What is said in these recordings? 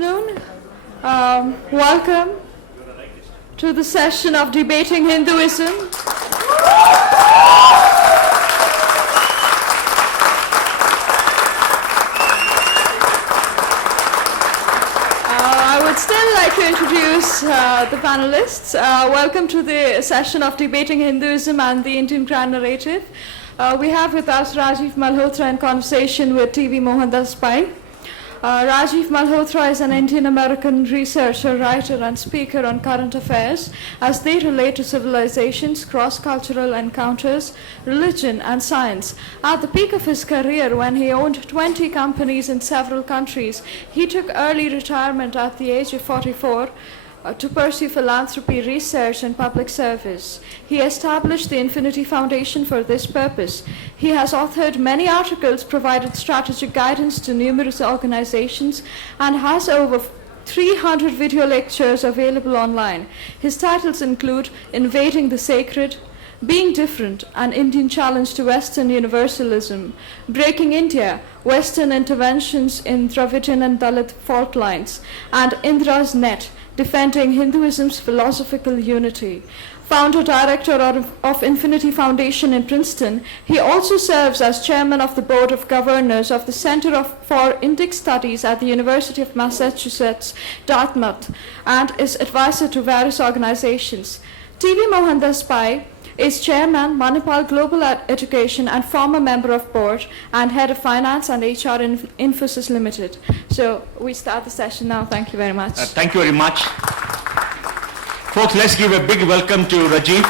afternoon. Welcome to the session of Debating Hinduism. I would still like to introduce the panelists. Welcome to the session of Debating Hinduism and the Indian Grand Narrative. We have with us Rajiv Malhotra in conversation with TV Mohandas Pai. Rajiv Malhotra is an Indian-American researcher, writer, and speaker on current affairs as they relate to civilizations, cross-cultural encounters, religion, and science. At the peak of his career, when he owned 20 companies in several countries, he took early retirement at the age of 44 to pursue philanthropy, research, and public service. He established the Infinity Foundation for this purpose. He has authored many articles, provided strategic guidance to numerous organizations, and has over 300 video lectures available online. His titles include Invading the Sacred, Being Different, An Indian Challenge to Western Universalism, Breaking India, Western Interventions in Dravidian and Dalit Fault Lines, and Indra's Net, Defending Hinduism's Philosophical Unity. Founder Director of Infinity Foundation in Princeton, he also serves as Chairman of the Board of Governors of the Center for Indic Studies at the University of Massachusetts, Dartmouth, and is advisor to various organizations. TV Mohandas Pai is Chairman, Manipal Global Education, and former member of board and head of finance and HR in Infosys Limited. So we start the session now. Thank you very much. Thank you very much. Folks, let's give a big welcome to Rajiv.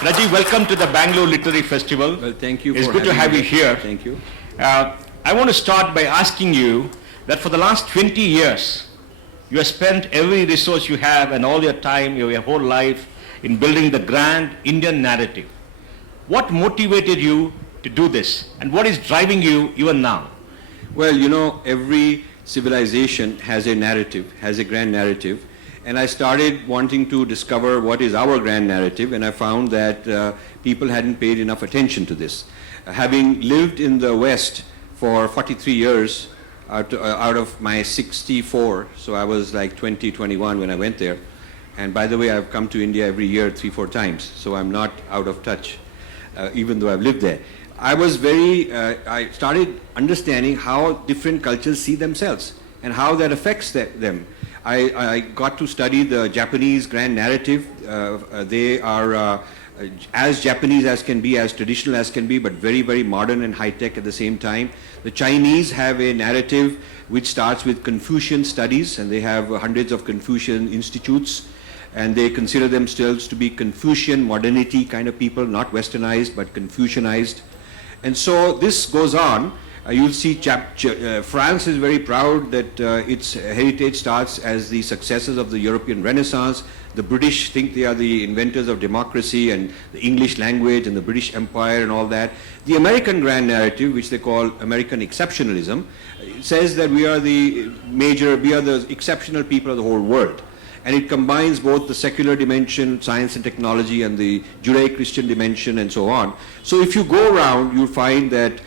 Rajiv, welcome to the Bangalore Literary Festival. Well, thank you. It's good to have you here. Thank you. I want to start by asking you that for the last 20 years, you have spent every resource you have and all your time, your whole life, in building the grand Indian narrative. What motivated you to do this, and what is driving you even now? Well, you know, every civilization has a narrative, has a grand narrative. And I started wanting to discover what is our grand narrative, and I found that people hadn't paid enough attention to this. Having lived in the West for 43 years out of my 64, so I was like 20, 21 when I went there. And by the way, I've come to India every year 3-4 times, so I'm not out of touch, even though I've lived there. I started understanding how different cultures see themselves and how that affects them. I got to study the Japanese grand narrative. They are as Japanese as can be, as traditional as can be, but very, very modern and high-tech at the same time. The Chinese have a narrative which starts with Confucian studies, and they have hundreds of Confucian institutes, and they consider themselves to be Confucian modernity kind of people, not westernized, but Confucianized. And so this goes on. You'll see France is very proud that its heritage starts as the successors of the European Renaissance. The British think they are the inventors of democracy and the English language and the British Empire and all that. The American grand narrative, which they call American exceptionalism, says that we are the exceptional people of the whole world. And it combines both the secular dimension, science and technology, and the Judeo-Christian dimension, and so on. So if you go around, you'll find that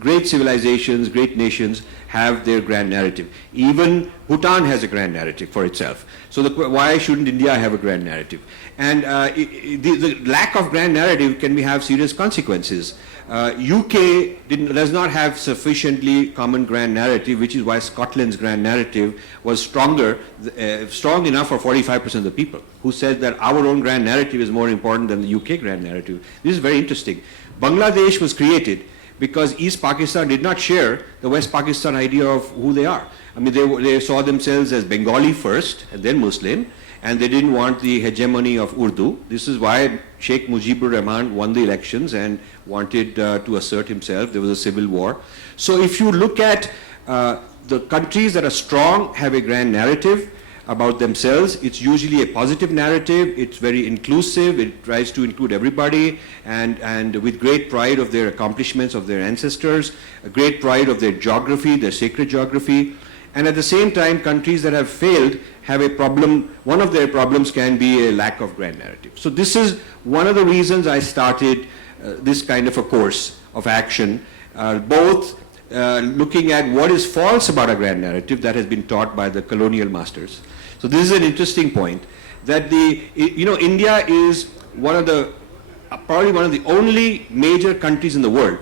great civilizations, great nations have their grand narrative. Even Bhutan has a grand narrative for itself. So why shouldn't India have a grand narrative? And the lack of grand narrative can have serious consequences. UK does not have sufficiently common grand narrative, which is why Scotland's grand narrative was strong enough for 45% of the people, who said that our own grand narrative is more important than the UK grand narrative. This is very interesting. Bangladesh was created because East Pakistan did not share the West Pakistan idea of who they are. I mean, they saw themselves as Bengali first and then Muslim, and they didn't want the hegemony of Urdu. This is why Sheikh Mujibur Rahman won the elections and wanted to assert himself. There was a civil war. So if you look at the countries that are strong have a grand narrative about themselves. It's usually a positive narrative. It's very inclusive. It tries to include everybody, and with great pride of their accomplishments of their ancestors, a great pride of their geography, their sacred geography. And at the same time, countries that have failed have a problem. One of their problems can be a lack of grand narrative. So this is one of the reasons I started this kind of a course of action, both looking at what is false about a grand narrative that has been taught by the colonial masters. So this is an interesting point, that India is probably one of the only major countries in the world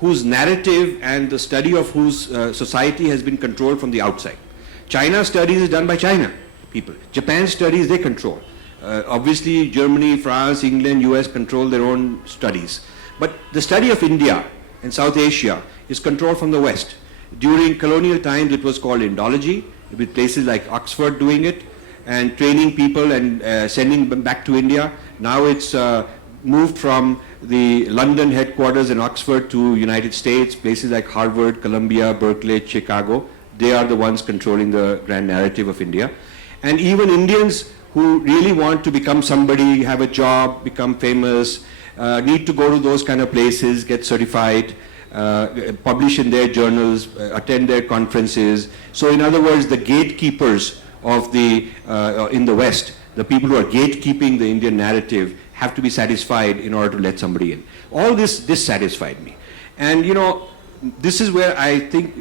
whose narrative and the study of whose society has been controlled from the outside. China studies is done by China people. Japan studies they control. Obviously Germany, France, England, US control their own studies. But the study of India and South Asia is controlled from the West. During colonial times it was called Indology, with places like Oxford doing it and training people and sending them back to India. Now it's moved from the London headquarters in Oxford to United States, places like Harvard, Columbia, Berkeley, Chicago. They are the ones controlling the grand narrative of India. And even Indians who really want to become somebody, have a job, become famous, need to go to those kind of places, get certified, publish in their journals, attend their conferences. So in other words, the gatekeepers of in the West, the people who are gatekeeping the Indian narrative, have to be satisfied in order to let somebody in. All this satisfied me. And this is where I think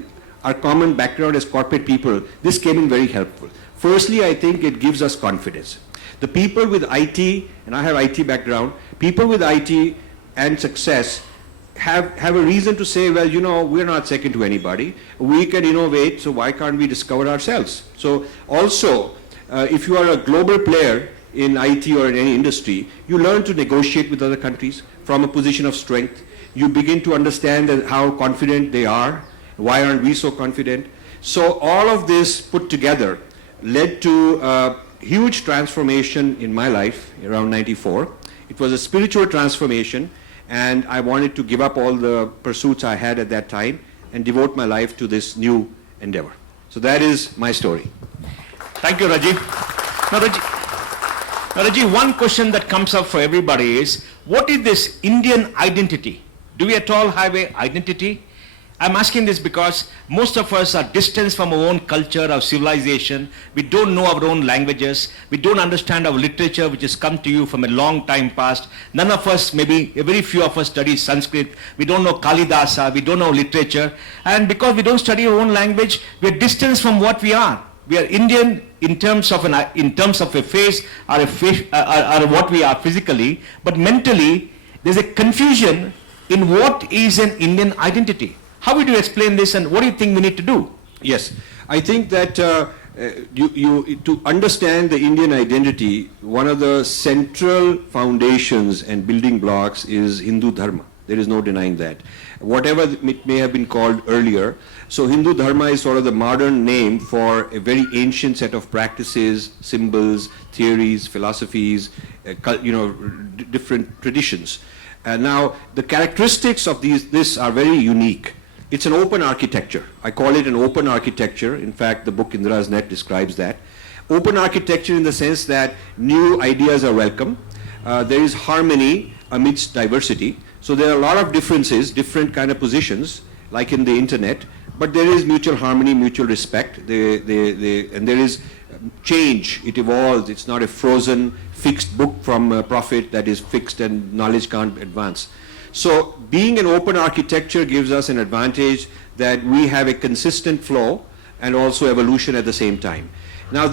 our common background as corporate people, this came in very helpful. Firstly, I think it gives us confidence. The people with IT, and I have IT background, people with IT and success have a reason to say, well, we're not second to anybody. We can innovate, so why can't we discover ourselves? So also, if you are a global player in IT or in any industry, you learn to negotiate with other countries from a position of strength. You begin to understand how confident they are. Why aren't we so confident? So all of this put together led to a huge transformation in my life around 94. It was a spiritual transformation, and I wanted to give up all the pursuits I had at that time and devote my life to this new endeavor. So that is my story. Thank you, Rajiv. Now, Rajiv, one question that comes up for everybody is, what is this Indian identity? Do we at all have an identity? I'm asking this because most of us are distanced from our own culture, our civilization. We don't know our own languages. We don't understand our literature, which has come to you from a long time past. None of us, maybe very few of us, study Sanskrit. We don't know Kalidasa. We don't know literature. And because we don't study our own language, we're distanced from what we are. We are Indian in terms of a face or what we are physically, but mentally there's a confusion in what is an Indian identity. How would you explain this, and what do you think we need to do? Yes, I think that to understand the Indian identity, one of the central foundations and building blocks is Hindu Dharma. There is no denying that. Whatever it may have been called earlier, so Hindu Dharma is sort of the modern name for a very ancient set of practices, symbols, theories, philosophies, different traditions. Now, the characteristics of this are very unique. It's an open architecture. I call it an open architecture. In fact, the book Indra's Net describes that. Open architecture in the sense that new ideas are welcome. There is harmony amidst diversity. So there are a lot of differences, different kind of positions, like in the internet, but there is mutual harmony, mutual respect, and there is change. It evolves. It's not a frozen, fixed book from a prophet that is fixed and knowledge can't advance. So being an open architecture gives us an advantage that we have a consistent flow and also evolution at the same time. Now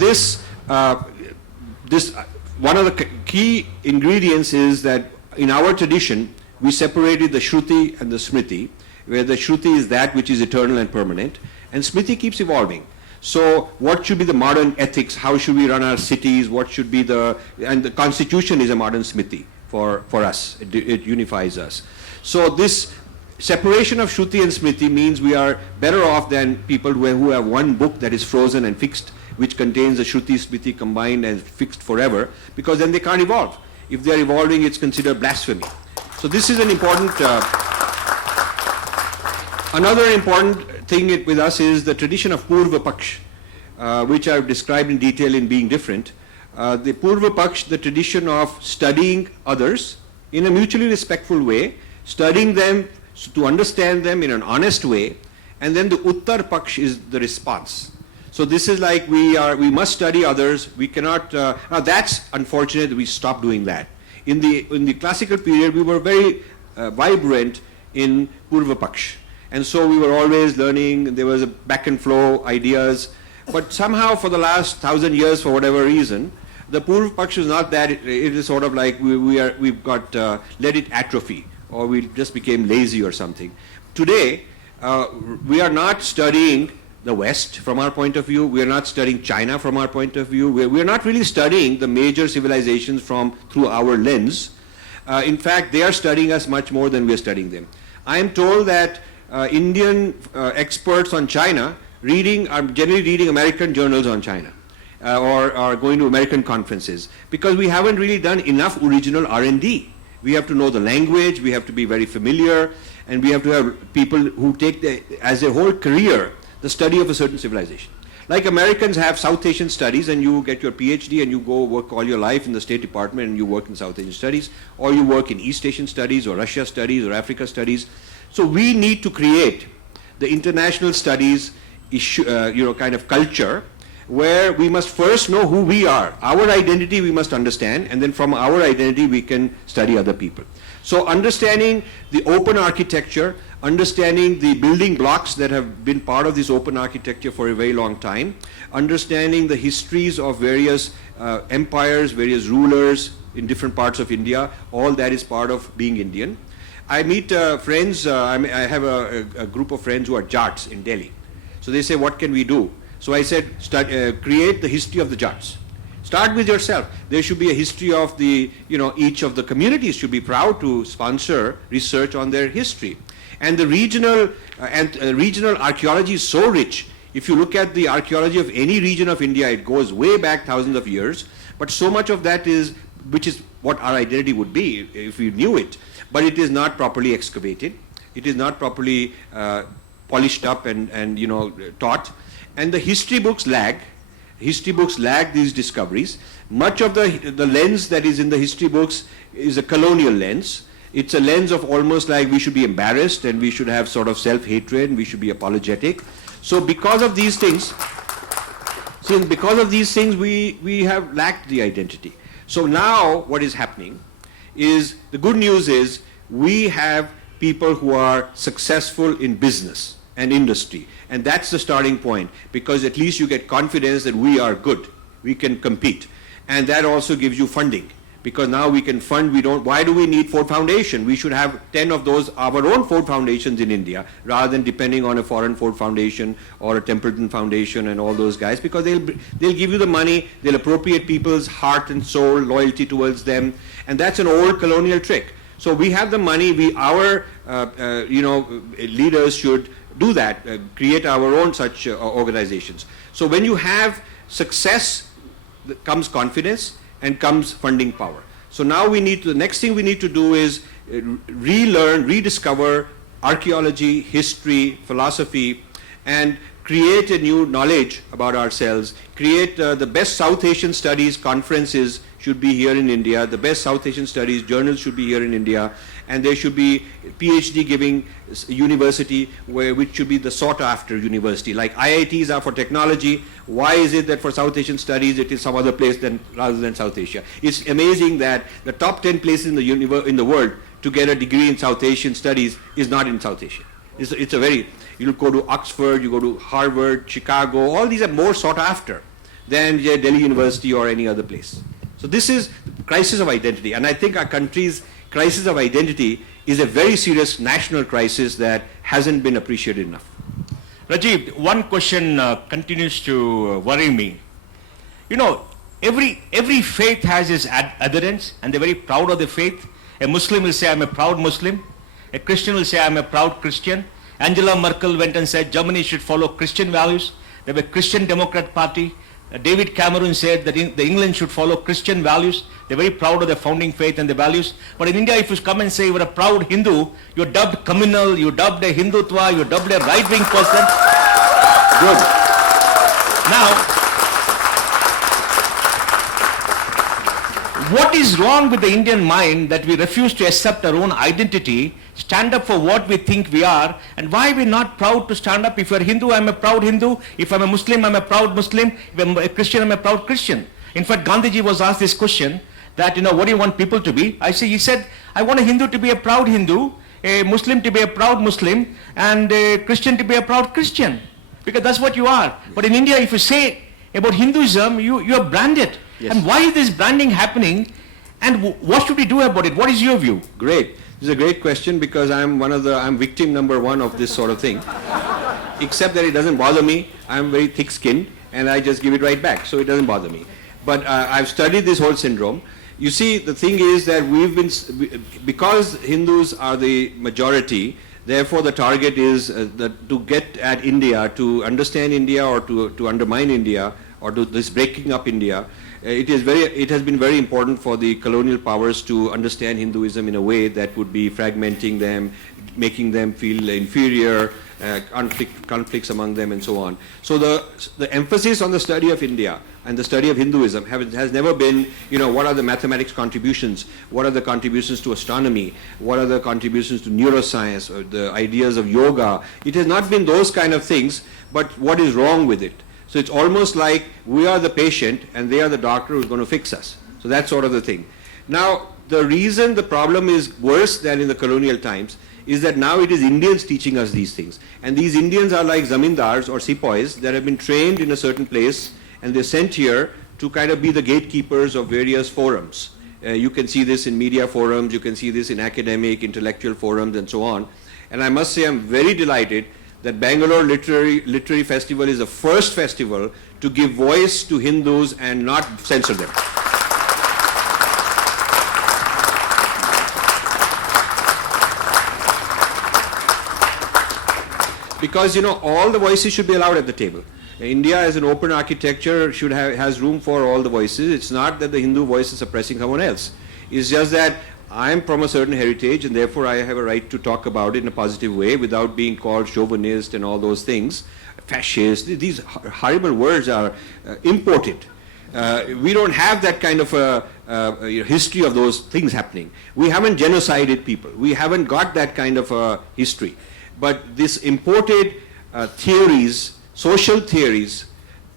one of the key ingredients is that in our tradition, we separated the Shruti and the Smriti, where the Shruti is that which is eternal and permanent, and Smriti keeps evolving. So what should be the modern ethics? How should we run our cities? What should be and the Constitution is a modern Smriti for us. It unifies us. So this separation of Shruti and Smriti means we are better off than people who have one book that is frozen and fixed, which contains the Shruti, Smriti combined and fixed forever, because then they can't evolve. If they are evolving, it's considered blasphemy. So this is an important, another important thing with us is the tradition of Purva Paksh, which I've described in detail in Being Different. The Purva Paksh, the tradition of studying others in a mutually respectful way, studying them to understand them in an honest way, and then the Uttar Paksh is the response. So this is like we must study others. We cannot. Now that's unfortunate that we stopped doing that. In the classical period, we were very vibrant in Purva Paksh. And so we were always learning, there was a back and flow ideas. But somehow for the last 1,000 years, for whatever reason, the Purva Paksh is not that, it is sort of like we've got, let it atrophy, or we just became lazy or something. Today, we are not studying the West from our point of view, we are not studying China from our point of view, we are not really studying the major civilizations through our lens. In fact, they are studying us much more than we are studying them. I am told that Indian experts on China are generally reading American journals on China or are going to American conferences because we haven't really done enough original R&D. We have to know the language, we have to be very familiar, and we have to have people who take as their whole career the study of a certain civilization. Like Americans have South Asian studies and you get your PhD and you go work all your life in the State Department and you work in South Asian studies, or you work in East Asian studies or Russia studies or Africa studies. So we need to create the international studies issue, kind of culture where we must first know who we are. Our identity we must understand, and then from our identity we can study other people. So understanding the open architecture, understanding the building blocks that have been part of this open architecture for a very long time, understanding the histories of various empires, various rulers in different parts of India, all that is part of being Indian. I meet friends, I have a group of friends who are Jats in Delhi. So they say, what can we do? So I said, create the history of the Jats. Start with yourself. There should be a history of each of the communities should be proud to sponsor research on their history. And the regional archaeology is so rich. If you look at the archaeology of any region of India, it goes way back thousands of years. But so much of that which is what our identity would be if we knew it. But it is not properly excavated. It is not properly polished up and taught. And the history books lag. History books lag these discoveries. Much of the lens that is in the history books is a colonial lens. It's a lens of almost like we should be embarrassed and we should have sort of self-hatred and we should be apologetic. So because of these things, we have lacked the identity. So now what is happening is, the good news is we have people who are successful in business and industry. And that's the starting point, because at least you get confidence that we are good, we can compete. And that also gives you funding, because now we can fund, why do we need Ford Foundation? We should have 10 of those, our own Ford Foundations in India, rather than depending on a foreign Ford Foundation or a Templeton Foundation and all those guys, because they'll give you the money, they'll appropriate people's heart and soul, loyalty towards them, and that's an old colonial trick. So we have the money, our leaders should do that, create our own such organizations. So when you have success, comes confidence and comes funding power. So now the next thing we need to do is relearn, rediscover archaeology, history, philosophy, and create a new knowledge about ourselves, create the best South Asian studies conferences should be here in India, the best South Asian studies journals should be here in India, and there should be PhD giving university which should be the sought after university. Like IITs are for technology, why is it that for South Asian studies it is some other place rather than South Asia? It's amazing that the top 10 places in the world to get a degree in South Asian studies is not in South Asia. You go to Oxford, you go to Harvard, Chicago, all these are more sought after than Delhi University or any other place. So this is the crisis of identity, and I think our country's crisis of identity is a very serious national crisis that hasn't been appreciated enough. Rajiv, one question continues to worry me. Every faith has its adherents, and they're very proud of the faith. A Muslim will say, I'm a proud Muslim. A Christian will say, I'm a proud Christian. Angela Merkel went and said Germany should follow Christian values. They were a Christian Democrat Party. David Cameron said that the England should follow Christian values. They're very proud of their founding faith and the values. But in India, if you come and say you're a proud Hindu, you're dubbed communal, you're dubbed a Hindutva, you're dubbed a right-wing person. Good. Now, what is wrong with the Indian mind that we refuse to accept our own identity, stand up for what we think we are, and why we're not proud to stand up? If you're Hindu, I'm a proud Hindu. If I'm a Muslim, I'm a proud Muslim. If I'm a Christian, I'm a proud Christian. In fact, Gandhiji was asked this question that, what do you want people to be? He said, I want a Hindu to be a proud Hindu, a Muslim to be a proud Muslim, and a Christian to be a proud Christian. Because that's what you are. But in India, if you say about Hinduism, you are branded. Yes. And why is this branding happening? And what should we do about it? What is your view? Great. This is a great question because I'm victim number one of this sort of thing. Except that it doesn't bother me. I'm very thick-skinned and I just give it right back. So it doesn't bother me. But I've studied this whole syndrome. You see, the thing is that because Hindus are the majority, therefore the target is to get at India, to understand India or to undermine India or to this breaking up India. It has been very important for the colonial powers to understand Hinduism in a way that would be fragmenting them, making them feel inferior, conflicts among them and so on. So the emphasis on the study of India and the study of Hinduism has never been, what are the mathematics contributions, what are the contributions to astronomy, what are the contributions to neuroscience, or the ideas of yoga. It has not been those kind of things, but what is wrong with it. So it's almost like we are the patient and they are the doctor who's going to fix us. So that's sort of the thing. Now, the reason the problem is worse than in the colonial times is that now it is Indians teaching us these things. And these Indians are like zamindars or sepoys that have been trained in a certain place and they're sent here to kind of be the gatekeepers of various forums. You can see this in media forums, you can see this in academic, intellectual forums and so on. And I must say I'm very delighted that Bangalore Literary Festival is the first festival to give voice to Hindus and not censor them. Because, all the voices should be allowed at the table. India as an open architecture has room for all the voices. It's not that the Hindu voice is suppressing someone else. It's just that I'm from a certain heritage and therefore I have a right to talk about it in a positive way without being called chauvinist and all those things, fascist. These horrible words are imported. We don't have that kind of a history of those things happening. We haven't genocided people. We haven't got that kind of a history. But this imported theories, social theories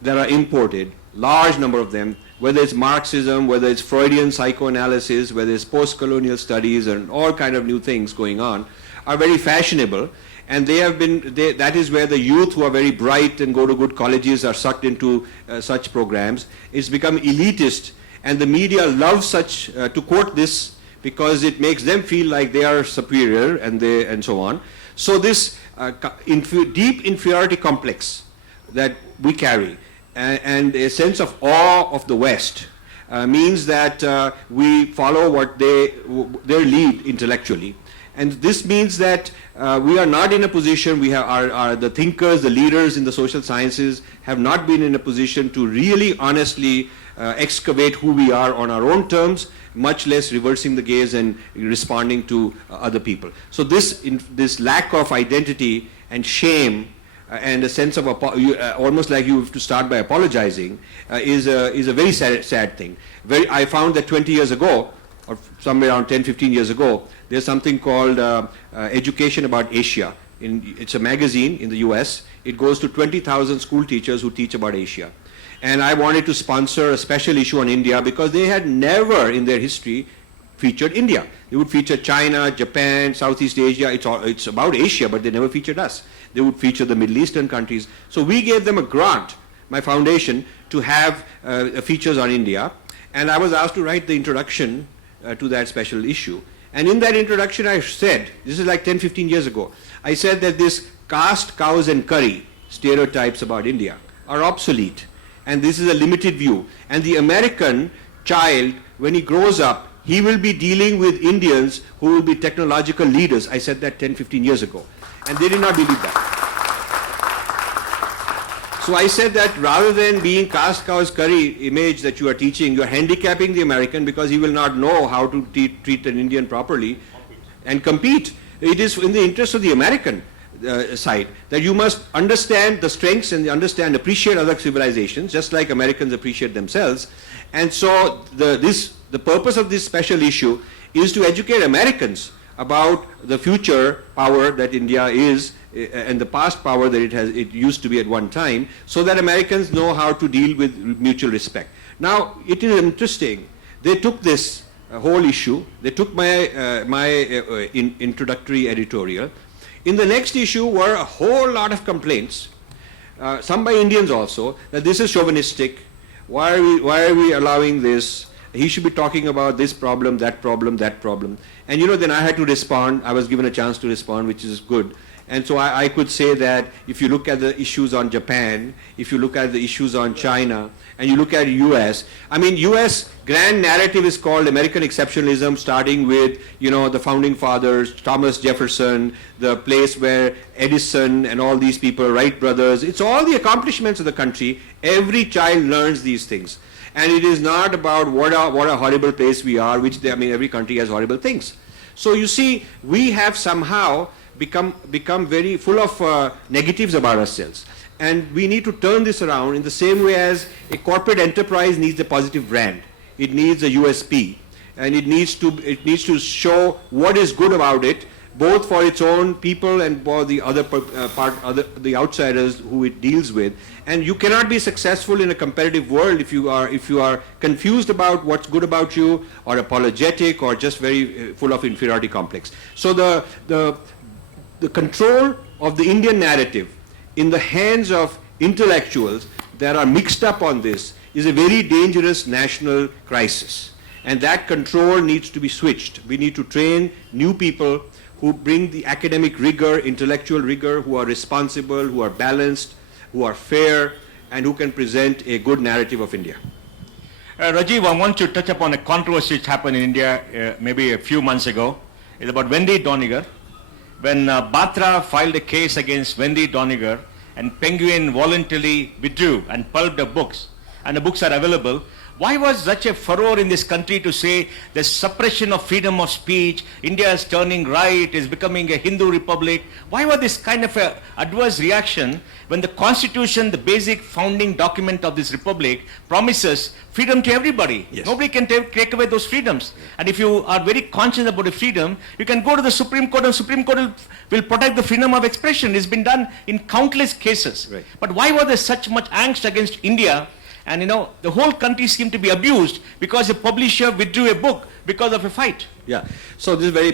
that are imported, large number of them, whether it's Marxism, whether it's Freudian psychoanalysis, whether it's post-colonial studies and all kind of new things going on, are very fashionable. And that is where the youth who are very bright and go to good colleges are sucked into such programs. It's become elitist and the media loves to quote this because it makes them feel like they are superior and so on. So this deep inferiority complex that we carry and a sense of awe of the West means that we follow their lead intellectually. And this means that we are not in a position, the thinkers, the leaders in the social sciences have not been in a position to really honestly excavate who we are on our own terms, much less reversing the gaze and responding to other people. So this lack of identity and shame and a sense of almost like you have to start by apologizing is a very sad thing. I found that 20 years ago, or somewhere around 10, 15 years ago, there's something called Education About Asia. It's a magazine in the US. It goes to 20,000 school teachers who teach about Asia. And I wanted to sponsor a special issue on India because they had never in their history featured India. They would feature China, Japan, Southeast Asia. It's about Asia, but they never featured us. They would feature the Middle Eastern countries. So we gave them a grant, my foundation, to have features on India. And I was asked to write the introduction to that special issue. And in that introduction I said, this is like 10, 15 years ago, I said that this caste, cows and curry stereotypes about India are obsolete. And this is a limited view. And the American child, when he grows up, he will be dealing with Indians who will be technological leaders. I said that 10, 15 years ago. And they did not believe that. So I said that rather than being caste, cows, curry image that you are teaching, you are handicapping the American because he will not know how to treat an Indian properly and compete. It is in the interest of the American side that you must understand the strengths and appreciate other civilizations just like Americans appreciate themselves. And so this the purpose of this special issue is to educate Americans about the future power that India is and the past power that it used to be at one time, so that Americans know how to deal with mutual respect. Now, it is interesting. They took this whole issue. They took my introductory editorial. In the next issue were a whole lot of complaints, some by Indians also, that this is chauvinistic. Why are we allowing this? He should be talking about this problem, that problem, that problem. And then I had to respond. I was given a chance to respond, which is good. And so I could say that if you look at the issues on Japan, if you look at the issues on China, and you look at US, US grand narrative is called American exceptionalism, starting with, the founding fathers, Thomas Jefferson, the place where Edison and all these people, Wright brothers, it's all the accomplishments of the country. Every child learns these things. And it is not about what a horrible place we are, which every country has horrible things. So you see, we have somehow become very full of negatives about ourselves. And we need to turn this around in the same way as a corporate enterprise needs a positive brand. It needs a USP, and it needs to show what is good about it, both for its own people and for the other the outsiders who it deals with. And you cannot be successful in a competitive world if you are confused about what's good about you, or apologetic, or just very full of inferiority complex. So the control of the Indian narrative in the hands of intellectuals that are mixed up on this is a very dangerous national crisis. And that control needs to be switched. We need to train new people who bring the academic rigor, intellectual rigor, who are responsible, who are balanced, who are fair, and who can present a good narrative of India. Rajiv, I want to touch upon a controversy which happened in India maybe a few months ago. It's about Wendy Doniger. When Batra filed a case against Wendy Doniger, and Penguin voluntarily withdrew and pulped the books, and the books are available, why was such a furor in this country to say the suppression of freedom of speech, India is turning right, is becoming a Hindu republic? Why was this kind of a adverse reaction when the constitution, the basic founding document of this republic, promises freedom to everybody? Yes. Nobody can take away those freedoms. And if you are very conscious about the freedom, you can go to the Supreme Court, and Supreme Court will protect the freedom of expression. It's been done in countless cases. Right. But why was there such much angst against India? And the whole country seemed to be abused because a publisher withdrew a book because of a fight. Yeah, so this is very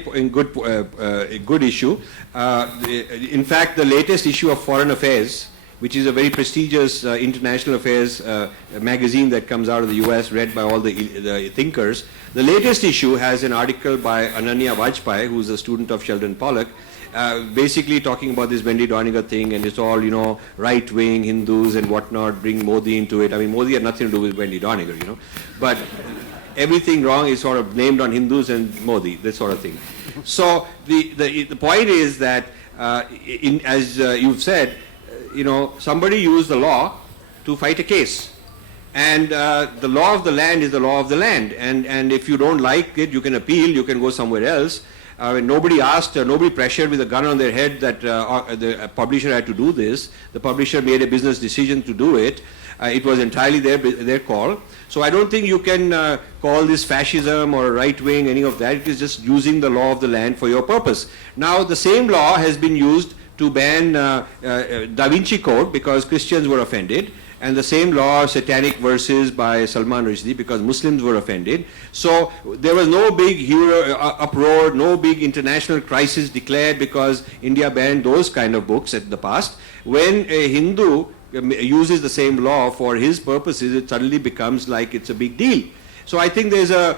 good issue. In fact, the latest issue of Foreign Affairs, which is a very prestigious international affairs magazine that comes out of the US, read by all the thinkers, the latest issue has an article by Ananya Vajpayee, who's a student of Sheldon Pollock, basically talking about this Wendy Doniger thing, and it's all, right-wing Hindus and whatnot, bring Modi into it. Modi had nothing to do with Wendy Doniger, but everything wrong is sort of named on Hindus and Modi, this sort of thing. So the point is that, as you've said, somebody used the law to fight a case. And the law of the land is the law of the land. And if you don't like it, you can appeal, you can go somewhere else. Nobody asked, nobody pressured with a gun on their head that the publisher had to do this. The publisher made a business decision to do it. It was entirely their call. So I don't think you can call this fascism or right-wing, any of that. It is just using the law of the land for your purpose. Now, the same law has been used to ban Da Vinci Code because Christians were offended, and the same law, Satanic Verses by Salman Rushdie, because Muslims were offended. So there was no big uproar, no big international crisis declared because India banned those kind of books at the past. When a Hindu uses the same law for his purposes, it suddenly becomes like it's a big deal. So I think there's a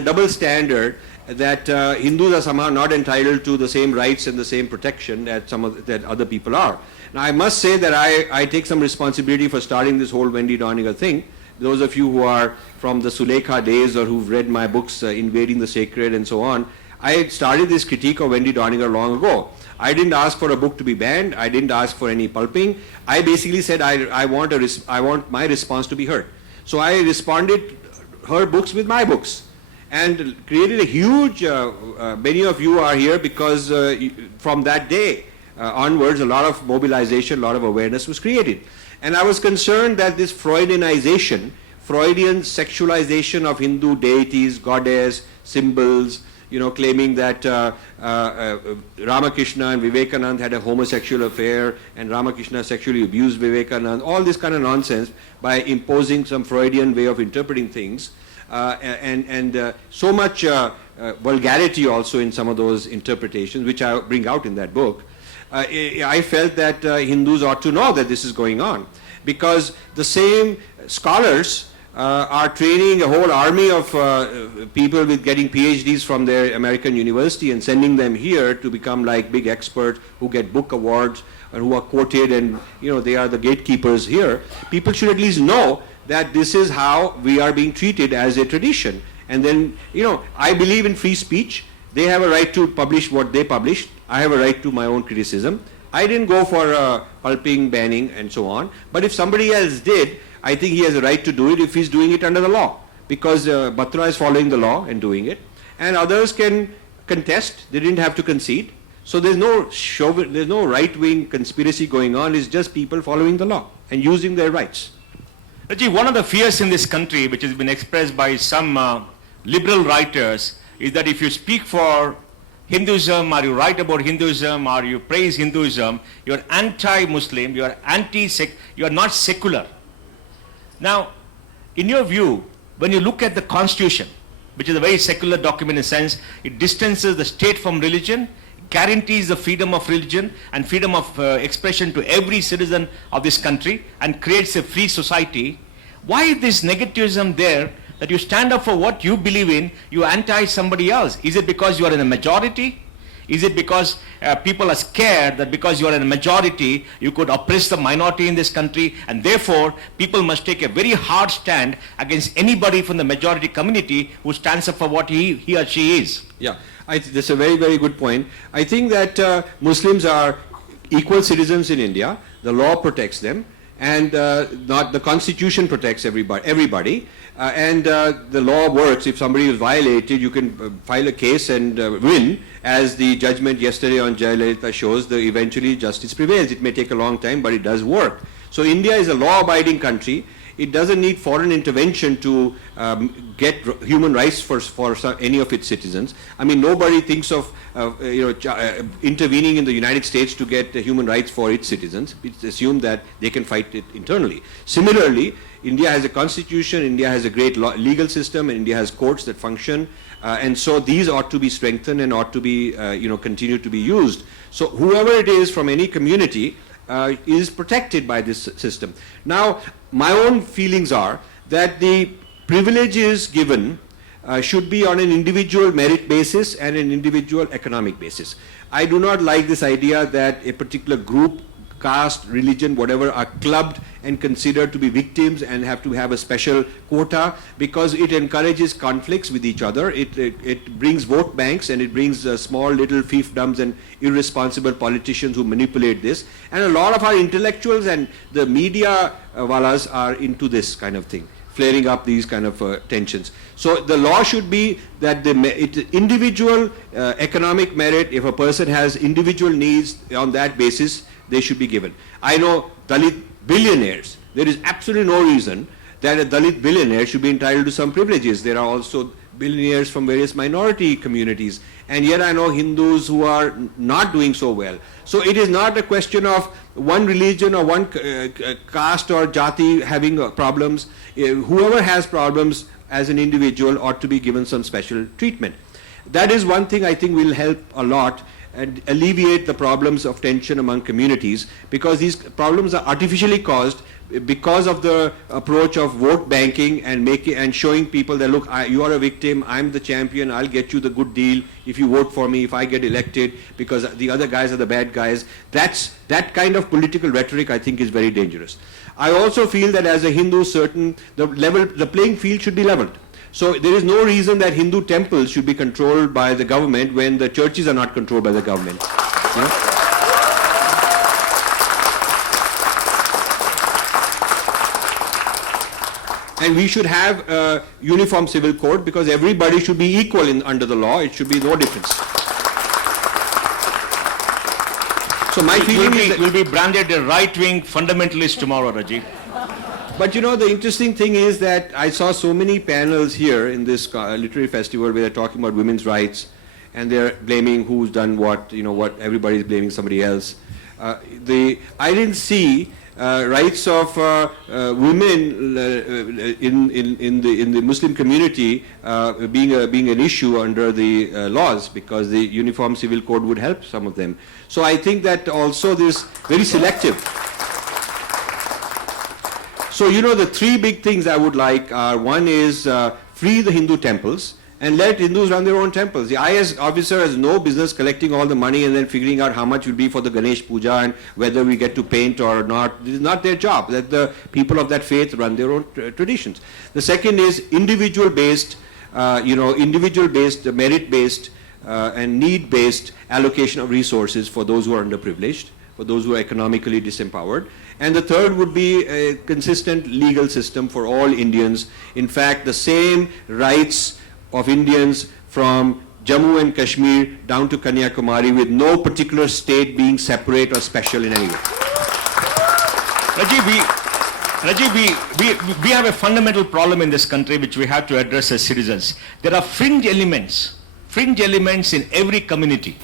double standard that Hindus are somehow not entitled to the same rights and the same protection that other people are. Now, I must say that I take some responsibility for starting this whole Wendy Doniger thing. Those of you who are from the Sulekha days or who've read my books, Invading the Sacred and so on, I started this critique of Wendy Doniger long ago. I didn't ask for a book to be banned. I didn't ask for any pulping. I basically said I want my response to be heard. So I responded her books with my books, and created a huge, many of you are here because from that day onwards, a lot of mobilization, a lot of awareness was created. And I was concerned that this Freudianization Freudian sexualization of Hindu deities, goddess, symbols, claiming that Ramakrishna and Vivekananda had a homosexual affair and Ramakrishna sexually abused Vivekananda, all this kind of nonsense by imposing some Freudian way of interpreting things, and so much vulgarity also in some of those interpretations, which I bring out in that book. I felt that Hindus ought to know that this is going on, because the same scholars are training a whole army of people with getting PhDs from their American university and sending them here to become like big experts who get book awards and who are quoted, and they are the gatekeepers here. People should at least know that this is how we are being treated as a tradition. And then, I believe in free speech. They have a right to publish what they publish. I have a right to my own criticism. I didn't go for pulping, banning, and so on. But if somebody else did, I think he has a right to do it if he's doing it under the law, because Batra is following the law and doing it, and others can contest. They didn't have to concede. So there's no right-wing conspiracy going on. It's just people following the law and using their rights. Rajiv, one of the fears in this country, which has been expressed by some liberal writers, is that if you speak for Hinduism, or you write about Hinduism, or you praise Hinduism, you're anti-Muslim, you're you're not secular. Now, in your view, when you look at the Constitution, which is a very secular document in a sense, it distances the state from religion, guarantees the freedom of religion and freedom of expression to every citizen of this country, and creates a free society. Why is this negativism there, that you stand up for what you believe in, you anti somebody else? Is it because you are in a majority? Is it because people are scared that because you are in a majority, you could oppress the minority in this country, and therefore people must take a very hard stand against anybody from the majority community who stands up for what he or she is? Yeah, that's a very, very good point. I think that Muslims are equal citizens in India. The law protects them, and not the Constitution protects everybody. And the law works. If somebody is violated, you can file a case and win. As the judgment yesterday on Jayalalitha shows, eventually justice prevails. It may take a long time, but it does work. So India is a law-abiding country. It doesn't need foreign intervention to get human rights for any of its citizens. I mean, nobody thinks of intervening in the United States to get human rights for its citizens. It's assumed that they can fight it internally. Similarly, India has a constitution, India has a great legal system, and India has courts that function, and so these ought to be strengthened and ought to be, continue to be used. So whoever it is from any community is protected by this system. Now, my own feelings are that the privileges given should be on an individual merit basis and an individual economic basis. I do not like this idea that a particular group, caste, religion, whatever, are clubbed and considered to be victims and have to have a special quota, because it encourages conflicts with each other. It brings vote banks, and it brings small little fiefdoms and irresponsible politicians who manipulate this. And a lot of our intellectuals and the media walas are into this kind of thing, flaring up these kind of tensions. So the law should be that the individual economic merit, if a person has individual needs on that basis, they should be given. I know Dalit billionaires. There is absolutely no reason that a Dalit billionaire should be entitled to some privileges. There are also billionaires from various minority communities, and yet I know Hindus who are not doing so well. So it is not a question of one religion or one caste or jati having problems. Whoever has problems as an individual ought to be given some special treatment. That is one thing I think will help a lot and alleviate the problems of tension among communities, because these problems are artificially caused because of the approach of vote banking and showing people that, look, you are a victim, I'm the champion, I'll get you the good deal if you vote for me, if I get elected, because the other guys are the bad guys. That kind of political rhetoric, I think, is very dangerous. I also feel that as a Hindu, the playing field should be leveled. So there is no reason that Hindu temples should be controlled by the government when the churches are not controlled by the government. And we should have a uniform civil code, because everybody should be equal under the law. It should be no difference. So my feeling is that will be branded a right-wing fundamentalist tomorrow, Rajiv. But the interesting thing is that I saw so many panels here in this literary festival where they're talking about women's rights, and they're blaming who's done what, what everybody's blaming somebody else. I didn't see rights of women in the Muslim community being an issue under the laws, because the Uniform Civil Code would help some of them. So I think that also this very selective. So the three big things I would like are, one is free the Hindu temples and let Hindus run their own temples. The IS officer has no business collecting all the money and then figuring out how much will be for the Ganesh Puja and whether we get to paint or not. This is not their job. Let the people of that faith run their own traditions. The second is individual-based, merit-based and need-based allocation of resources for those who are underprivileged, for those who are economically disempowered. And the third would be a consistent legal system for all Indians. In fact, the same rights of Indians from Jammu and Kashmir down to Kanyakumari, with no particular state being separate or special in any way. Rajiv, we have a fundamental problem in this country which we have to address as citizens. There are fringe elements in every community.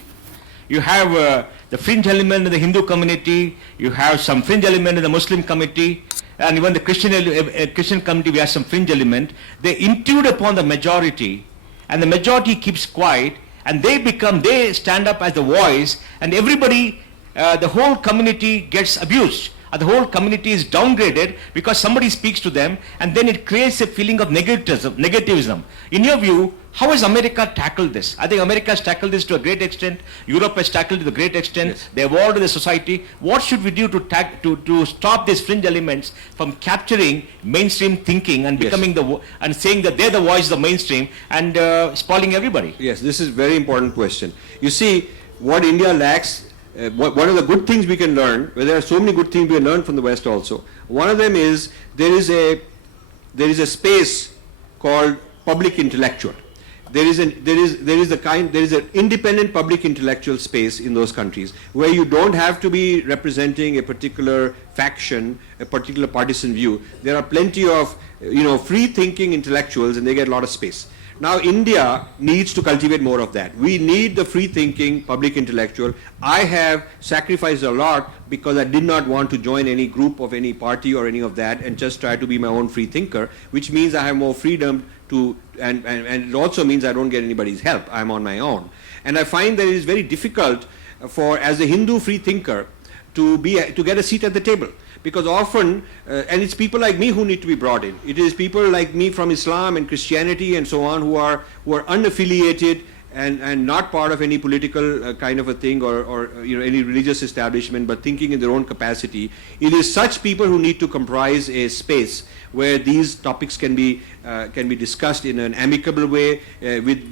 You have the fringe element in the Hindu community, you have some fringe element in the Muslim community, and even the Christian community, we have some fringe element. They intrude upon the majority, and the majority keeps quiet, and they stand up as the voice, and everybody, the whole community gets abused. The whole community is downgraded because somebody speaks to them, and then it creates a feeling of negativism. In your view, how has America tackled this? I think America has tackled this to a great extent. Europe has tackled it to a great extent. Yes. They evolved in the society. What should we do to stop these fringe elements from capturing mainstream thinking and becoming and saying that they're the voice of the mainstream and spoiling everybody? Yes, this is a very important question. You see, what India lacks. One of the good things we can learn, there are so many good things we can learn from the West also. One of them is there is a space called public intellectual. There is an independent public intellectual space in those countries where you don't have to be representing a particular faction, a particular partisan view. There are plenty of free thinking intellectuals, and they get a lot of space. Now India needs to cultivate more of that. We need the free-thinking public intellectual. I have sacrificed a lot because I did not want to join any group of any party or any of that and just try to be my own free thinker, which means I have more freedom to, and it also means I don't get anybody's help. I'm on my own. And I find that it is very difficult as a Hindu free thinker to get a seat at the table. Because often, and it's people like me who need to be brought in. It is people like me from Islam and Christianity and so on who are unaffiliated and not part of any political kind of a thing or any religious establishment, but thinking in their own capacity. It is such people who need to comprise a space where these topics can be discussed in an amicable way with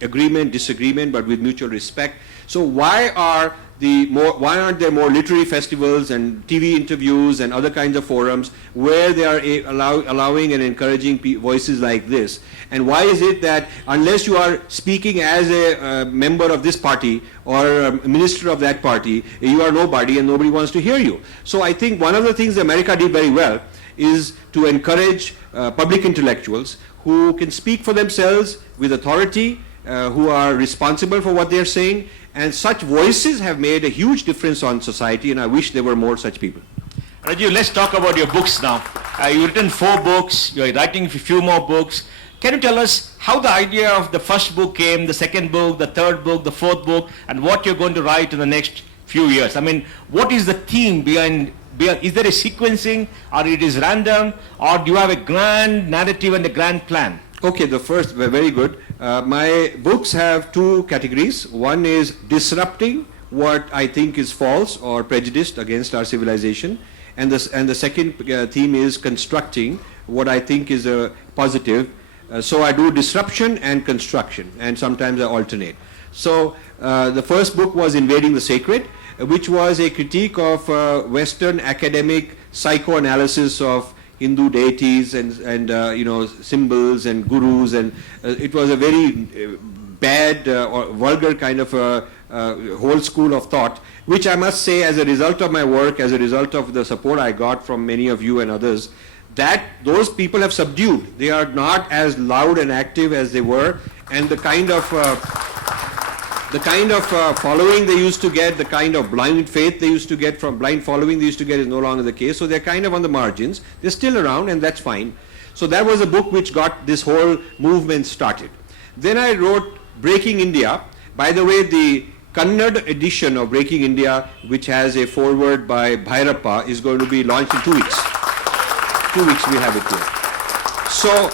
agreement, disagreement, but with mutual respect. So why aren't there more literary festivals and TV interviews and other kinds of forums where they are allowing and encouraging voices like this? And why is it that unless you are speaking as a member of this party or a minister of that party, you are nobody and nobody wants to hear you? So I think one of the things America did very well is to encourage public intellectuals who can speak for themselves with authority, who are responsible for what they are saying. And such voices have made a huge difference on society, and I wish there were more such people. Rajiv, let's talk about your books now. You've written 4 books, you're writing a few more books. Can you tell us how the idea of the first book came, the second book, the third book, the fourth book, and what you're going to write in the next few years? I mean, what is the theme behind is there a sequencing, or it is random, or do you have a grand narrative and a grand plan? Okay, the first, very good. My books have 2 categories. One is disrupting what I think is false or prejudiced against our civilization, and the second theme is constructing what I think is a positive. So I do disruption and construction, and sometimes I alternate. So the first book was Invading the Sacred, which was a critique of Western academic psychoanalysis of Hindu deities and symbols and gurus, and it was a very bad or vulgar kind of whole school of thought, which I must say, as a result of my work, as a result of the support I got from many of you and others, that those people have subdued. They are not as loud and active as they were, and the kind of following they used to get, the kind of blind faith they used to get from blind following they used to get is no longer the case. So they're kind of on the margins. They're still around, and that's fine. So that was a book which got this whole movement started. Then I wrote Breaking India. By the way, the Kannada edition of Breaking India, which has a foreword by Bhairappa, is going to be launched in 2 weeks. 2 weeks we have it here. So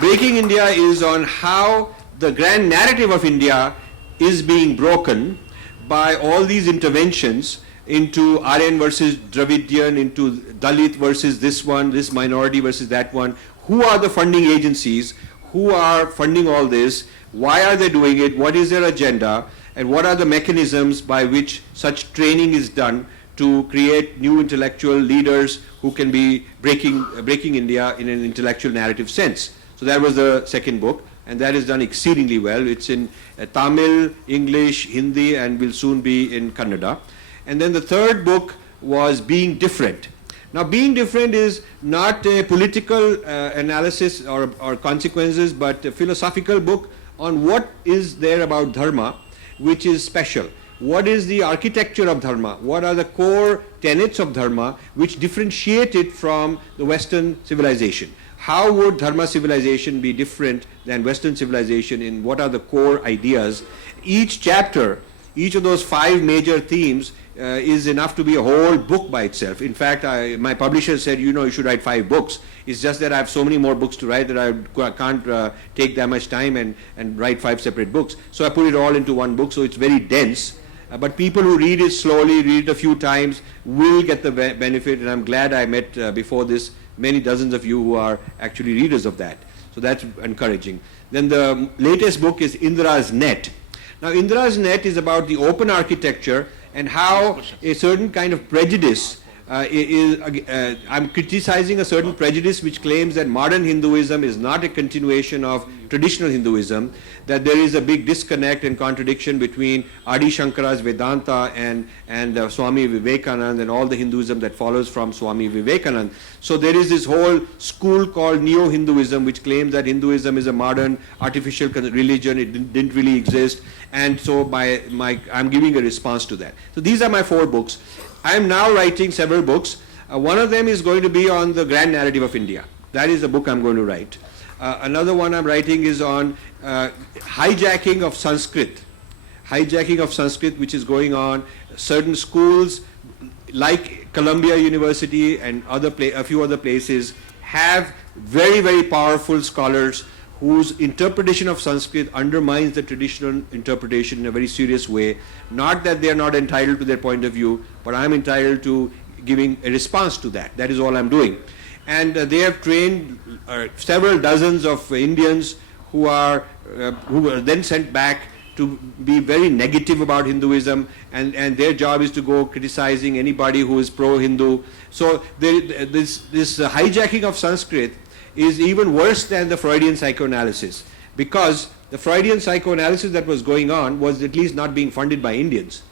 Breaking India is on how the grand narrative of India is being broken by all these interventions into Aryan versus Dravidian, into Dalit versus this one, this minority versus that one. Who are the funding agencies? Who are funding all this? Why are they doing it? What is their agenda? And what are the mechanisms by which such training is done to create new intellectual leaders who can be breaking India in an intellectual narrative sense? So that was the second book, and that is done exceedingly well. It's in Tamil, English, Hindi, and will soon be in Kannada. And then the third book was Being Different. Now, Being Different is not a political analysis or consequences, but a philosophical book on what is there about dharma which is special. What is the architecture of dharma? What are the core tenets of dharma which differentiate it from the Western civilization? How would dharma civilization be different than Western civilization in what are the core ideas? Each chapter, each of those 5 major themes is enough to be a whole book by itself. In fact, my publisher said, you should write 5 books. It's just that I have so many more books to write that I can't take that much time and write 5 separate books. So I put it all into one book, so it's very dense. But people who read it slowly, read it a few times, will get the benefit, and I'm glad I met before this many dozens of you who are actually readers of that. So that's encouraging. Then the latest book is Indra's Net. Now, Indra's Net is about the open architecture and how a certain kind of prejudice I'm criticizing a certain prejudice which claims that modern Hinduism is not a continuation of traditional Hinduism, that there is a big disconnect and contradiction between Adi Shankara's Vedanta and Swami Vivekananda and all the Hinduism that follows from Swami Vivekananda. So there is this whole school called Neo-Hinduism which claims that Hinduism is a modern artificial religion, it didn't really exist, and so I'm giving a response to that. So these are my 4 books. I am now writing several books. One of them is going to be on the grand narrative of India. That is the book I'm going to write. Another one I'm writing is on hijacking of Sanskrit. Hijacking of Sanskrit, which is going on. Certain schools like Columbia University and a few other places have very, very powerful scholars whose interpretation of Sanskrit undermines the traditional interpretation in a very serious way. Not that they are not entitled to their point of view, but I'm entitled to giving a response to that. That is all I'm doing. And they have trained several dozens of Indians who were then sent back to be very negative about Hinduism, and their job is to go criticizing anybody who is pro-Hindu. So this hijacking of Sanskrit is even worse than the Freudian psychoanalysis, because the Freudian psychoanalysis that was going on was at least not being funded by Indians.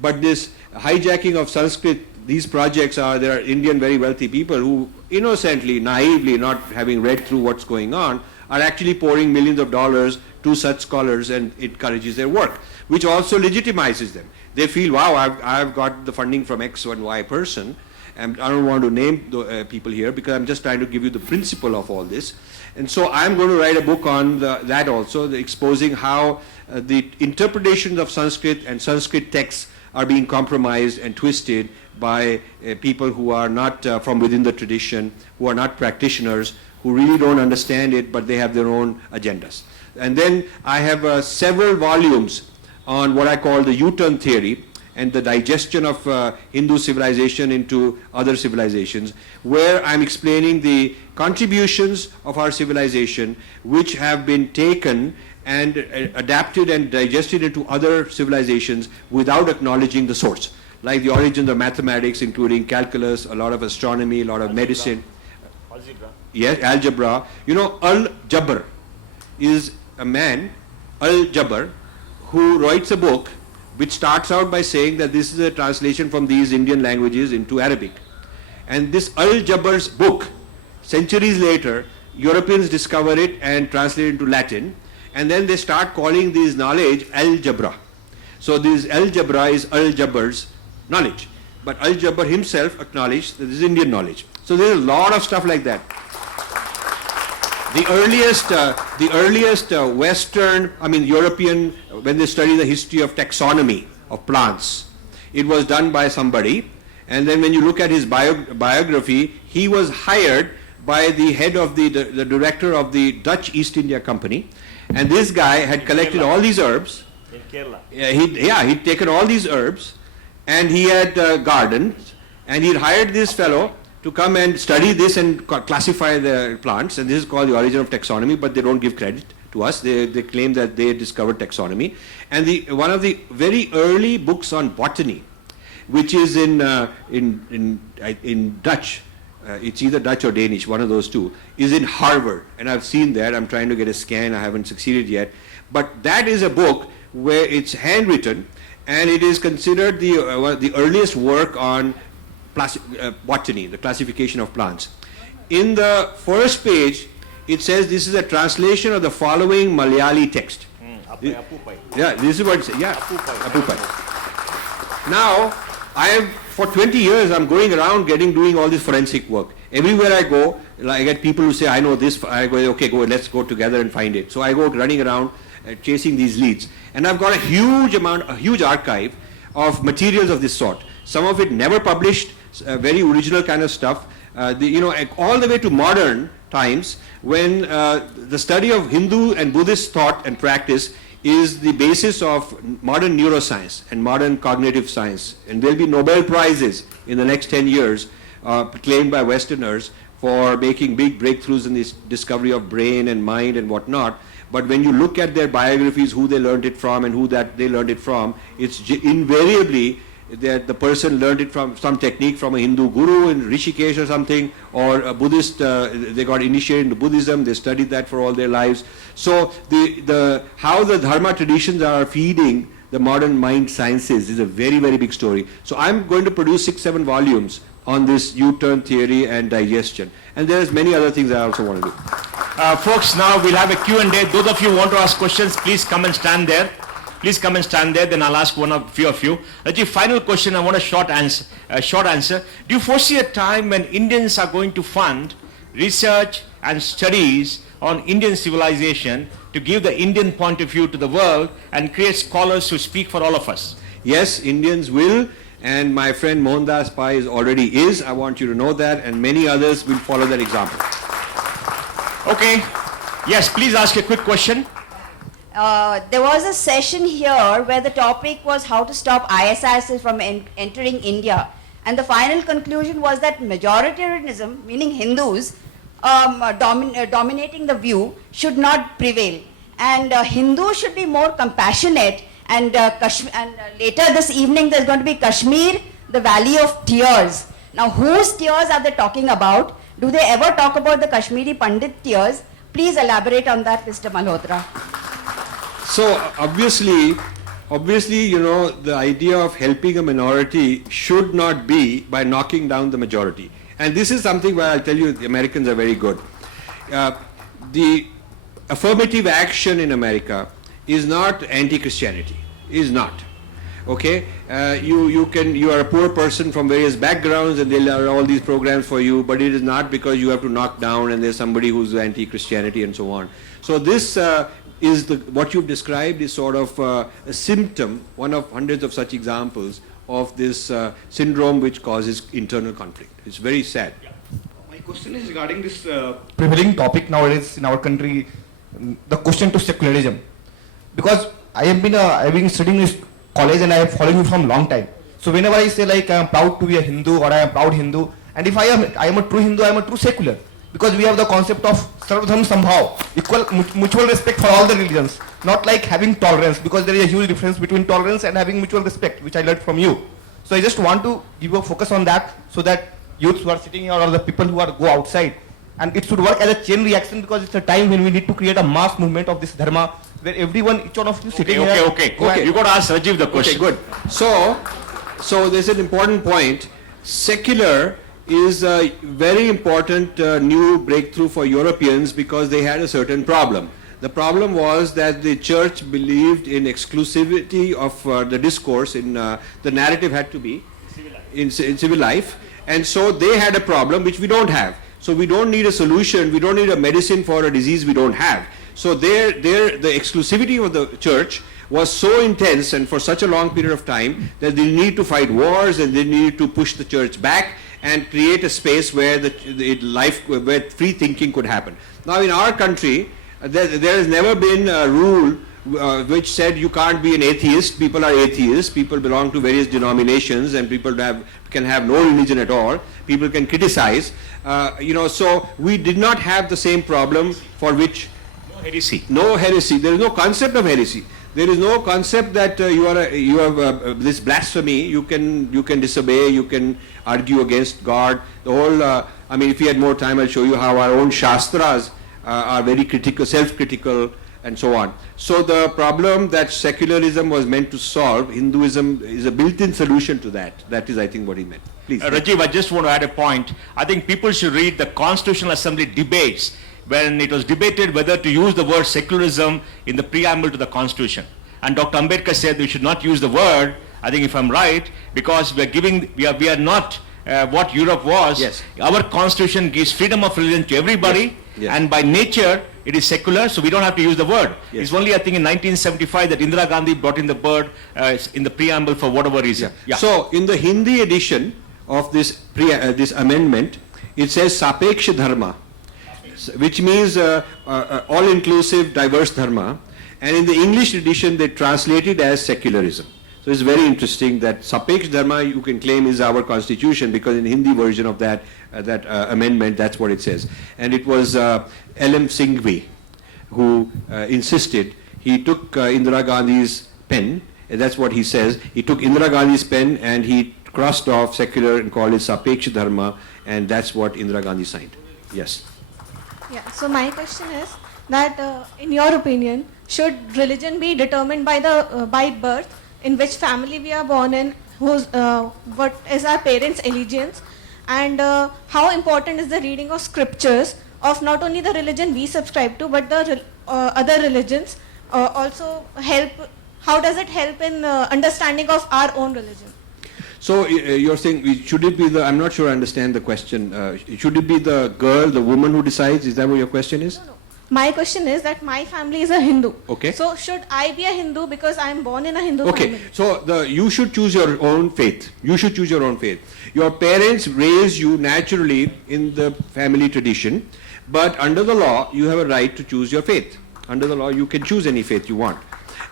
But this hijacking of Sanskrit, these projects there are Indian very wealthy people who innocently, naively, not having read through what's going on, are actually pouring millions of dollars to such scholars, and it encourages their work, which also legitimizes them. They feel, wow, I've got the funding from X and Y person. And I don't want to name the people here because I'm just trying to give you the principle of all this. And so I'm going to write a book on that also, exposing how the interpretations of Sanskrit and Sanskrit texts are being compromised and twisted by people who are not from within the tradition, who are not practitioners, who really don't understand it, but they have their own agendas. And then I have several volumes on what I call the U-turn theory, and the digestion of Hindu civilization into other civilizations, where I'm explaining the contributions of our civilization which have been taken and adapted and digested into other civilizations without acknowledging the source, like the origins of mathematics, including calculus, a lot of astronomy, a lot of medicine. Algebra. Yes, algebra. Al-Jabr is a man Al-Jabr, who writes a book which starts out by saying that this is a translation from these Indian languages into Arabic. And this Al-Jabr's book, centuries later, Europeans discover it and translate it into Latin, and then they start calling this knowledge Al-Jabra. So this Al-Jabra is Al-Jabr's knowledge. But Al-Jabr himself acknowledged that this is Indian knowledge. So there's a lot of stuff like that. The earliest Western, European, when they study the history of taxonomy of plants, it was done by somebody. And then when you look at his biography, he was hired by the head of the director of the Dutch East India Company. And this guy had collected all these herbs. In Kerala. He'd taken all these herbs and he had gardens, and he'd hired this fellow to come and study this and classify the plants. And this is called the origin of taxonomy, but they don't give credit to us. They claim that they discovered taxonomy. And one of the very early books on botany, which is in Dutch, it's either Dutch or Danish, one of those two, is in Harvard. And I've seen that. I'm trying to get a scan. I haven't succeeded yet. But that is a book where it's handwritten, and it is considered the earliest work on botany, the classification of plants. In the first page, it says this is a translation of the following Malayali text. Yeah, this is what it says. Yeah, Apupai. Now, for 20 years, I'm going around doing all this forensic work. Everywhere I go, I get people who say, I know this. I go, okay, let's go together and find it. So I go running around chasing these leads. And I've got a huge archive of materials of this sort. Some of it never published, very original kind of stuff. All the way to modern times, when the study of Hindu and Buddhist thought and practice is the basis of modern neuroscience and modern cognitive science. And there'll be Nobel Prizes in the next 10 years claimed by Westerners for making big breakthroughs in this discovery of brain and mind and whatnot. But when you look at their biographies, who they learned it from and who that they learned it from, it's invariably that the person learned it from some technique from a Hindu guru in Rishikesh or something, or a Buddhist, they got initiated into Buddhism, they studied that for all their lives. So how the Dharma traditions are feeding the modern mind sciences is a very, very big story. So I'm going to produce 6-7 volumes on this U-turn theory and digestion. And there's many other things I also want to do. Folks, now we'll have a Q&A. Those of you who want to ask questions, please come and stand there. Please come and stand there, then I'll ask few of you. Rajiv, final question, I want a short answer. Do you foresee a time when Indians are going to fund research and studies on Indian civilization to give the Indian point of view to the world and create scholars who speak for all of us? Yes, Indians will, and my friend Mohandas Pai already is. I want you to know that, and many others will follow that example. Okay. Yes, please ask a quick question. There was a session here where the topic was how to stop ISIS from entering India. And the final conclusion was that majoritarianism, meaning Hindus, dominating the view, should not prevail. And Hindus should be more compassionate. And later this evening there's going to be Kashmir, the Valley of Tears. Now whose tears are they talking about? Do they ever talk about the Kashmiri Pandit tears? Please elaborate on that, Mr. Malhotra. So obviously, the idea of helping a minority should not be by knocking down the majority. And this is something where I'll tell you the Americans are very good. The affirmative action in America is not anti-Christianity, is not. Okay, you are a poor person from various backgrounds and there are all these programs for you, but it is not because you have to knock down and there's somebody who's anti-Christianity and so on. So this what you've described is sort of a symptom, one of hundreds of such examples of this syndrome which causes internal conflict. It's very sad. Yeah. My question is regarding this prevailing topic nowadays in our country, the question to secularism. Because I have been studying this college and I have followed you from long time. So whenever I say like I am proud to be a Hindu or I am proud Hindu, and if I am a true Hindu, I am a true secular. Because we have the concept of Sarvadharma Sambhav, equal mutual respect for all the religions, not like having tolerance, because there is a huge difference between tolerance and having mutual respect, which I learned from you. So I just want to give a focus on that, so that youths who are sitting here or the people who are go outside, and it should work as a chain reaction, because it's a time when we need to create a mass movement of this dharma, where everyone, each one of you sitting Okay, here. okay. You got to ask Rajiv the Okay, question. good. So there's an important point. Secular is a very important new breakthrough for Europeans because they had a certain problem. The problem was that the church believed in exclusivity of the discourse, the narrative had to be in civil life, and so they had a problem which we don't have. So we don't need a solution, we don't need a medicine for a disease we don't have. So the exclusivity of the church was so intense and for such a long period of time that they need to fight wars and they need to push the church back and create a space where where free thinking could happen. Now in our country, there has never been a rule which said you can't be an atheist. People are atheists. People belong to various denominations, and people can have no religion at all. People can criticize. So we did not have the same problem for which Heresy. no heresy. There is no concept of heresy. There is no concept that you have this blasphemy. You can disobey. You can argue against God. The whole. If we had more time, I'll show you how our own shastras are very critical, self-critical, and so on. So the problem that secularism was meant to solve, Hinduism is a built-in solution to that. That is, I think, what he meant. Please. Rajiv, I just want to add a point. I think people should read the Constitutional Assembly debates when it was debated whether to use the word secularism in the preamble to the Constitution. And Dr. Ambedkar said we should not use the word, I think if I'm right, because we are not what Europe was. Yes. Our Constitution gives freedom of religion to everybody, Yes. Yes. and by nature it is secular, so we don't have to use the word. Yes. It's only, I think, in 1975 that Indira Gandhi brought in the word in the preamble for whatever reason. Yeah. So in the Hindi edition of this amendment, it says Sapeksha Dharma, which means all-inclusive, diverse dharma. And in the English edition, they translate it as secularism. So it's very interesting that Sapeksha Dharma, you can claim, is our constitution, because in Hindi version of that amendment, that's what it says. And it was L.M. Singhvi who insisted. He took Indira Gandhi's pen, and that's what he says. He took Indira Gandhi's pen and he crossed off secular and called it Sapeksha Dharma, and that's what Indira Gandhi signed. Yes. Yeah, so my question is that in your opinion, should religion be determined by birth, in which family we are born in, what is our parents' allegiance, and how important is the reading of scriptures of not only the religion we subscribe to, but the other religions also help, how does it help in understanding of our own religion? So you're saying, should it be I'm not sure I understand the question. Should it be the girl, the woman who decides? Is that what your question is? No. My question is that my family is a Hindu. Okay. So should I be a Hindu because I am born in a Hindu Okay, family? so you should choose your own faith. You should choose your own faith. Your parents raise you naturally in the family tradition, but under the law, you have a right to choose your faith. Under the law, you can choose any faith you want.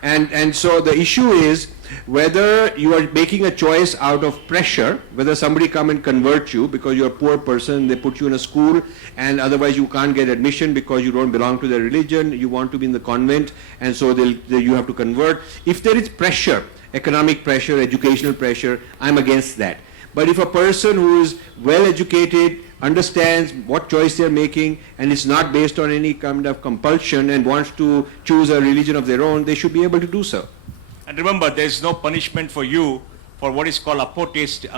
And so the issue is whether you are making a choice out of pressure, whether somebody come and convert you because you're a poor person, they put you in a school, and otherwise you can't get admission because you don't belong to their religion, you want to be in the convent, and so you have to convert. If there is pressure, economic pressure, educational pressure, I'm against that. But if a person who is well educated, understands what choice they're making, and it's not based on any kind of compulsion and wants to choose a religion of their own, they should be able to do so. And remember, there is no punishment for you for what is called apostasy.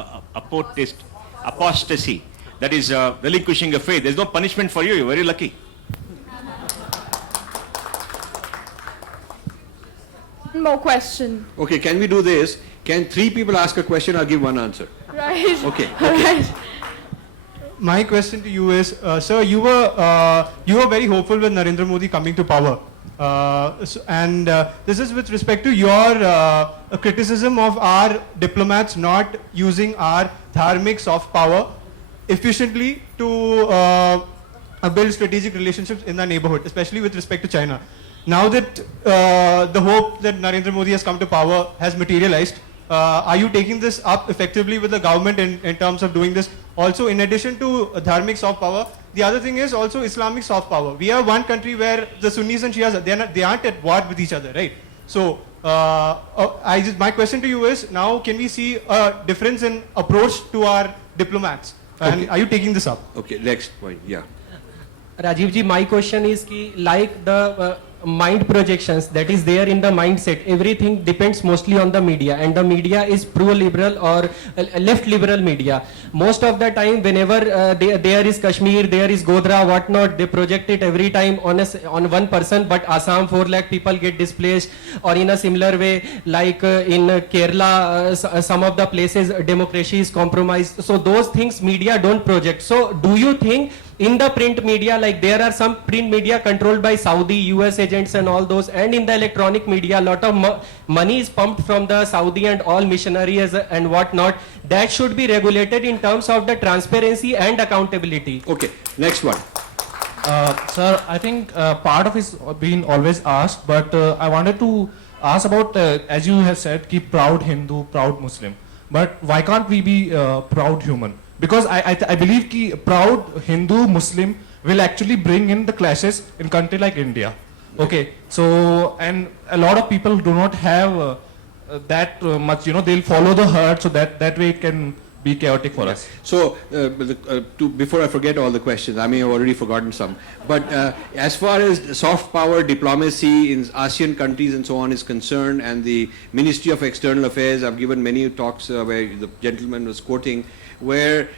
That is relinquishing your faith. There is no punishment for you. You're very lucky. One more question. Okay, can we do this? Can 3 people ask a question? I'll give one answer. Right. Okay. Right. My question to you is, sir, you were very hopeful with Narendra Modi coming to power, this is with respect to your criticism of our diplomats not using our dharmic soft power efficiently to build strategic relationships in the neighborhood, especially with respect to China. Now that the hope that Narendra Modi has come to power has materialized, are you taking this up effectively with the government in terms of doing this? Also, in addition to dharmic soft power, the other thing is also Islamic soft power. We are one country where the Sunnis and Shias, they aren't at war with each other, right? So, my question to you is, now can we see a difference in approach to our diplomats? And are you taking this up? Okay, next point, yeah. Rajiv ji, my question is ki, like the mind projections that is there in the mindset. Everything depends mostly on the media, and the media is pro-liberal or left liberal media. Most of the time, whenever there is Kashmir, there is Godhra, whatnot, they project it every time on one person, but Assam 4 lakh people get displaced, or in a similar way, like in Kerala, some of the places democracy is compromised. So those things media don't project. So do you think in the print media, like there are some print media controlled by Saudi, US agents and all those, and in the electronic media, a lot of money is pumped from the Saudi and all missionaries and whatnot, that should be regulated in terms of the transparency and accountability. Okay, next one. Sir, I think part of is being always asked, but I wanted to ask about, as you have said, keep proud Hindu, proud Muslim. But why can't we be proud human? Because I believe ki proud Hindu, Muslim will actually bring in the clashes in country like India. Okay, so, and a lot of people do not have that much, they'll follow the herd, so that way it can be chaotic for us. So, before I forget all the questions, I may have already forgotten some, but as far as soft power diplomacy in ASEAN countries and so on is concerned, and the Ministry of External Affairs, I've given many talks where the gentleman was quoting, where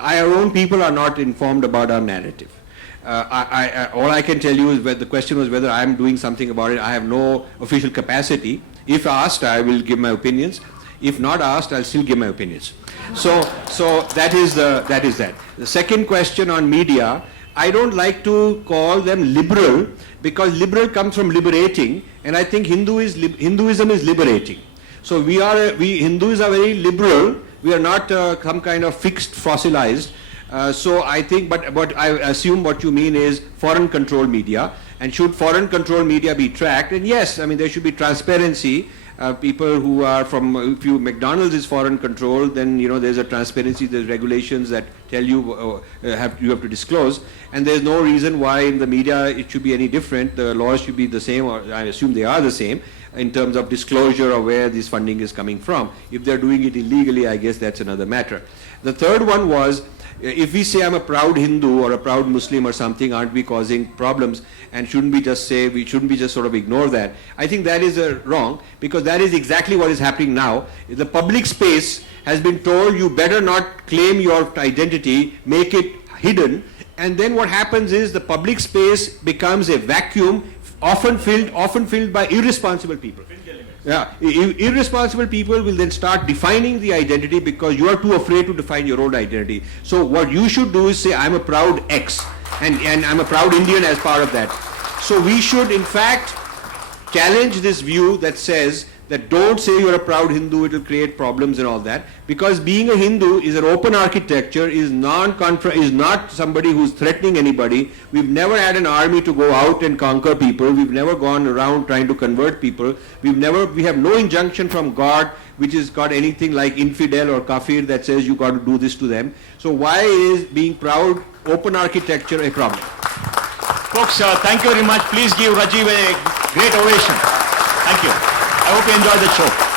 our own people are not informed about our narrative. All I can tell you is the question was whether I'm doing something about it. I have no official capacity. If asked, I will give my opinions. If not asked, I'll still give my opinions. So that is that. The second question on media, I don't like to call them liberal, because liberal comes from liberating, and I think Hinduism is liberating. So we Hindus are very liberal. We are not some kind of fixed, fossilized. So I think, but I assume what you mean is foreign control media. And should foreign control media be tracked? And yes, I mean, there should be transparency. People who are from, if McDonald's is foreign control, then there's a transparency, there's regulations that tell you you have to disclose, and there's no reason why in the media it should be any different. The laws should be the same, or I assume they are the same in terms of disclosure of where this funding is coming from. If they're doing it illegally, I guess that's another matter. The third one was, if we say I'm a proud Hindu or a proud Muslim or something, aren't we causing problems? And shouldn't we just sort of ignore that? I think that is wrong, because that is exactly what is happening now. The public space has been told you better not claim your identity, make it hidden, and then what happens is the public space becomes a vacuum, often filled by irresponsible people. Yeah, irresponsible people will then start defining the identity because you are too afraid to define your own identity. So what you should do is say, I'm a proud X, and I'm a proud Indian as part of that. So we should in fact challenge this view that says that don't say you're a proud Hindu, it will create problems and all that, because being a Hindu is an open architecture, is not somebody who's threatening anybody. We've never had an army to go out and conquer people. We've never gone around trying to convert people. We have no injunction from God which has got anything like infidel or kafir that says you got to do this to them. So why is being proud, open architecture a problem? Folks, thank you very much. Please give Rajiv a great ovation. Thank you. I hope you enjoyed the show.